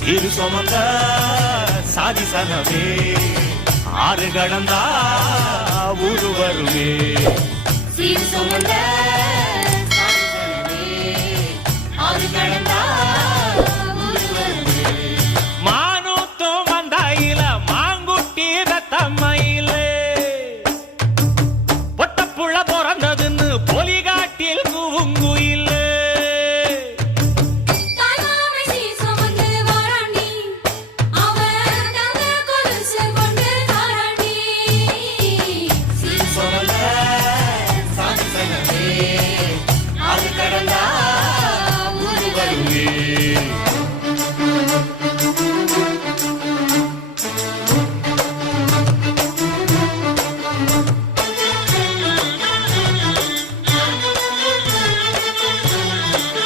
சீரு சுமந்த சாதி சனமே ஆறு கடந்தா ஊரு வருமே சீர் சுமந்த